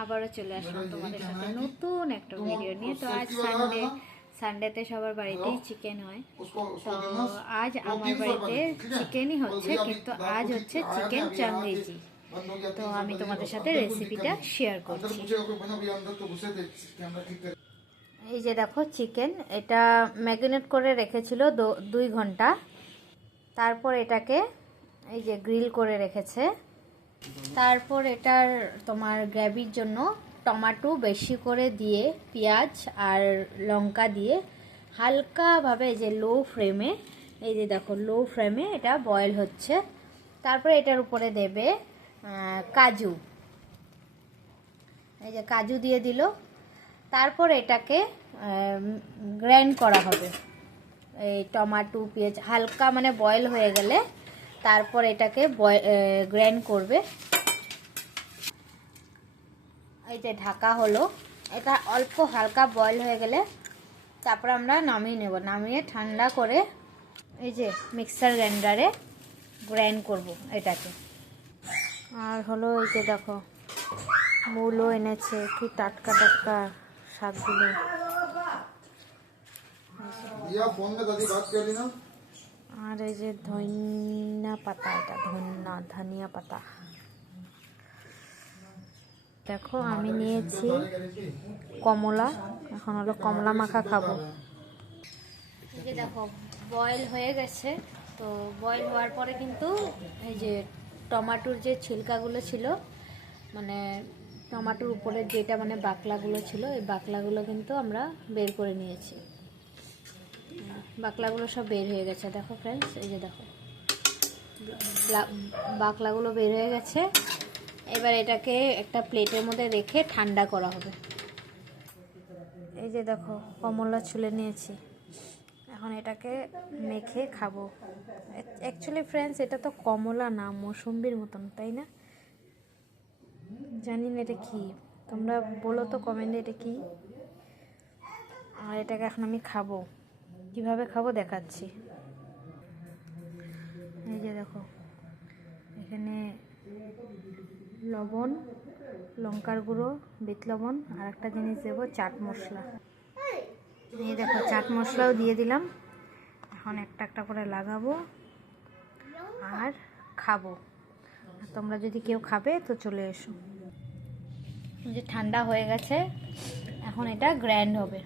আবারও চলে আসলাম তোমাদের সাথে নতুন একটা ভিডিও নিয়ে। তো আজ সানডেতে সবার বাড়িতেই চিকেন হয়। তো আজ আমার বাড়িতে চিকেনই হচ্ছে, কিন্তু আজ হচ্ছে চিকেন চাঙ্গেজি। তো আমি তোমাদের সাথে রেসিপিটা শেয়ার করছি। এই যে দেখো চিকেন, এটা ম্যারিনেট করে রেখেছিল 2 ঘন্টা। তারপর এটাকে এই যে গ্রিল করে রেখেছে। তারপর এটার তোমার গ্রেভির জন্য টমেটো বেশি করে দিয়ে, পেঁয়াজ আর লঙ্কা দিয়ে হালকাভাবে এই যে লো ফ্লেমে, এই যে দেখো লো ফ্লেমে এটা বয়েল হচ্ছে। তারপরে এটার উপরে দেবে কাজু, এই যে কাজু দিয়ে দিল। তারপর এটাকে গ্রাইন্ড করা হবে। এই টমেটো পেঁয়াজ হালকা মানে বয়েল হয়ে গেলে তারপর এটাকে গ্রাইন্ড করবে। এই যে ঢাকা হলো, এটা অল্প হালকা বয়েল হয়ে গেলে তারপর আমরা নামিয়ে নেব। নামিয়ে ঠান্ডা করে এই যে মিক্সার গ্রাইন্ডারে গ্রাইন্ড করব এটাকে। আর হলো এই যে দেখো মূলও এনেছে, কি টাটকা টাটকা শাকগুলো। আর এই যে ধনিয়া পাতা, এটা ধনিয়া পাতা। দেখো আমি নিয়েছি কমলা, এখন হলো কমলা মাখা খাবো। এই যে দেখো বয়েল হয়ে গেছে। তো বয়েল হওয়ার পরে কিন্তু এই যে টমেটোর যে ছিলকাগুলো ছিল, মানে টমেটোর উপরে যেটা মানে বাকলাগুলো ছিল, এই বাকলাগুলো কিন্তু আমরা বের করে নিয়েছি। বাকলাগুলো সব বের হয়ে গেছে দেখো ফ্রেন্ডস, এই যে দেখো বাকলাগুলো বের হয়ে গেছে। এবার এটাকে একটা প্লেটের মধ্যে রেখে ঠান্ডা করা হবে। এই যে দেখো কমলা ছুলে নিয়েছি, এখন এটাকে মেখে খাবো। অ্যাকচুয়ালি ফ্রেন্ডস এটা তো কমলা না, মৌসুম্বির মতন, তাই না? জানি না এটা কি, তোমরা বলো তো কমেন্টে এটা কি। আর এটাকে এখন আমি খাবো, কিভাবে খাবো দেখাচ্ছি। এই যে দেখো এখানে লবণ, লঙ্কার গুঁড়ো, বিট লবণ, আর একটা জিনিস দেবো চাট মশলা। এই দেখো চাট মশলাও দিয়ে দিলাম। এখন একটা একটা করে লাগাবো আর খাবো। তোমরা যদি কেউ খাবে তো চলে এসো। যে ঠান্ডা হয়ে গেছে, এখন এটা গ্রাইন্ড হবে।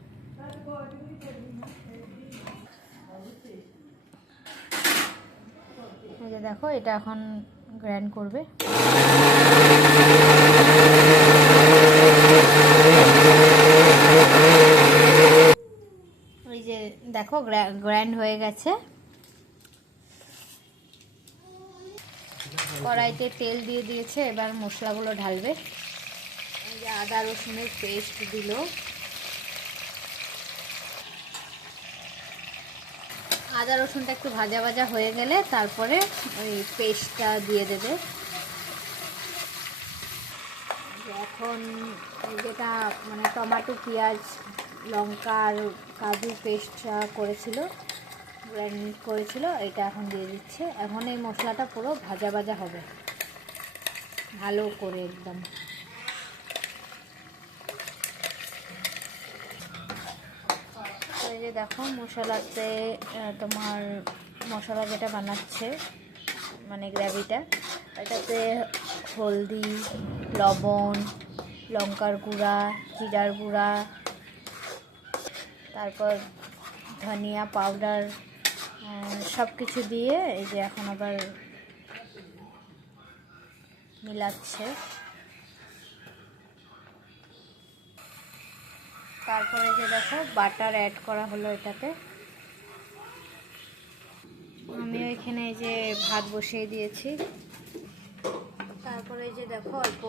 এই যে দেখো এটা এখন গ্রাইন্ড করবে। এই যে দেখো গ্রাইন্ড হয়ে গেছে। কড়াইতে তেল দিয়ে দিয়েছে, এবার মশলাগুলো ঢালবে। এই যে আদা রসুনের পেস্ট দিল, আদা রসুনটা একটু ভাজা ভাজা হয়ে গেলে তারপরে ওই পেস্টটা দিয়ে দেবে। এখন যেটা মানে টমেটো পেঁয়াজ লঙ্কা আর কাজু পেস্টটা করেছিল, গ্রাইন্ড করেছিল, এটা এখন দিয়ে দিচ্ছে। এখন এই মশলাটা পুরো ভাজা ভাজা হবে ভালো করে একদম। এই যে দেখো মশলাতে তোমার মশলা যেটা বানাচ্ছে মানে গ্রেভিটা, এটাতে হলদি, লবণ, লঙ্কার গুঁড়া, জিরার গুঁড়া, তারপর ধনিয়া পাউডার সব কিছু দিয়ে এই যে এখন আবার মিলাচ্ছে। তারপরে যে দেখো বাটার অ্যাড করা হলো এটাতে। আমিও এখানে এই যে ভাত বসিয়ে দিয়েছি। তারপরে এই যে দেখো অল্প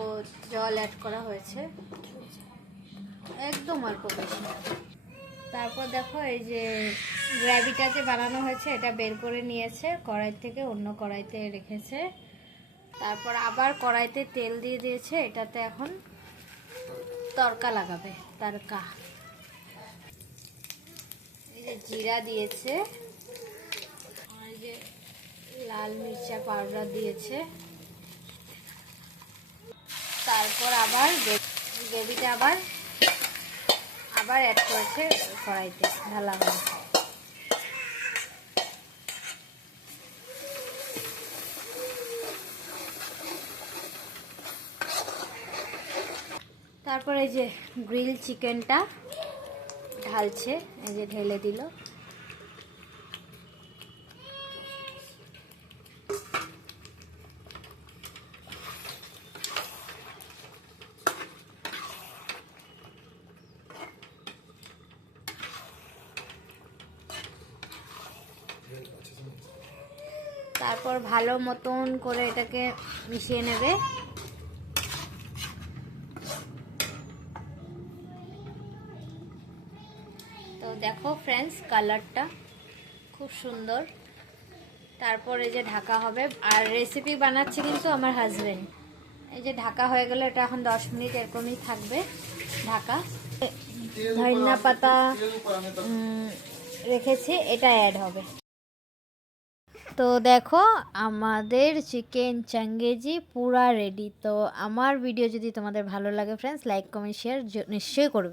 জল অ্যাড করা হয়েছে, একদম অল্প বেশি। তারপর দেখো এই যে গ্রেভিটা যে বানানো হয়েছে এটা বের করে নিয়েছে কড়াই থেকে, অন্য কড়াইতে রেখেছে। তারপর আবার কড়াইতে তেল দিয়ে দিয়েছে, এটাতে এখন তড়কা লাগাবে। তড়কা এই যে জিরা দিয়েছে, আর এই যে লাল মির্চা পাউডার দিয়েছে। তারপর আবার এই গ্রেভিটা আবার অ্যাড করেছে কড়াইতে ঢালা হবে। তারপরে এই যে গ্রিল চিকেনটা ঢালছে, এই যে ঢেলে দিল। তারপর ভালো মতন করে এটাকে মিশিয়ে নেবে। তো দেখো ফ্রেন্ডস, কালারটা খুব সুন্দর। তারপর এই যে ঢাকা হবে। আর রেসিপি বানাচ্ছে কিন্তু আমার হাজবেন্ড। এই যে ঢাকা হয়ে গেলে এটা এখন 10 মিনিট এরকমই থাকবে ঢাকা। ধনিয়া পাতা রেখেছি, এটা অ্যাড হবে। তো দেখো আমাদের চিকেন চাঙ্গেজি পুরা রেডি। তো আমার ভিডিও যদি তোমাদের ভালো লাগে ফ্রেন্ডস, লাইক কমেন্ট শেয়ার নিশ্চয়ই করবে।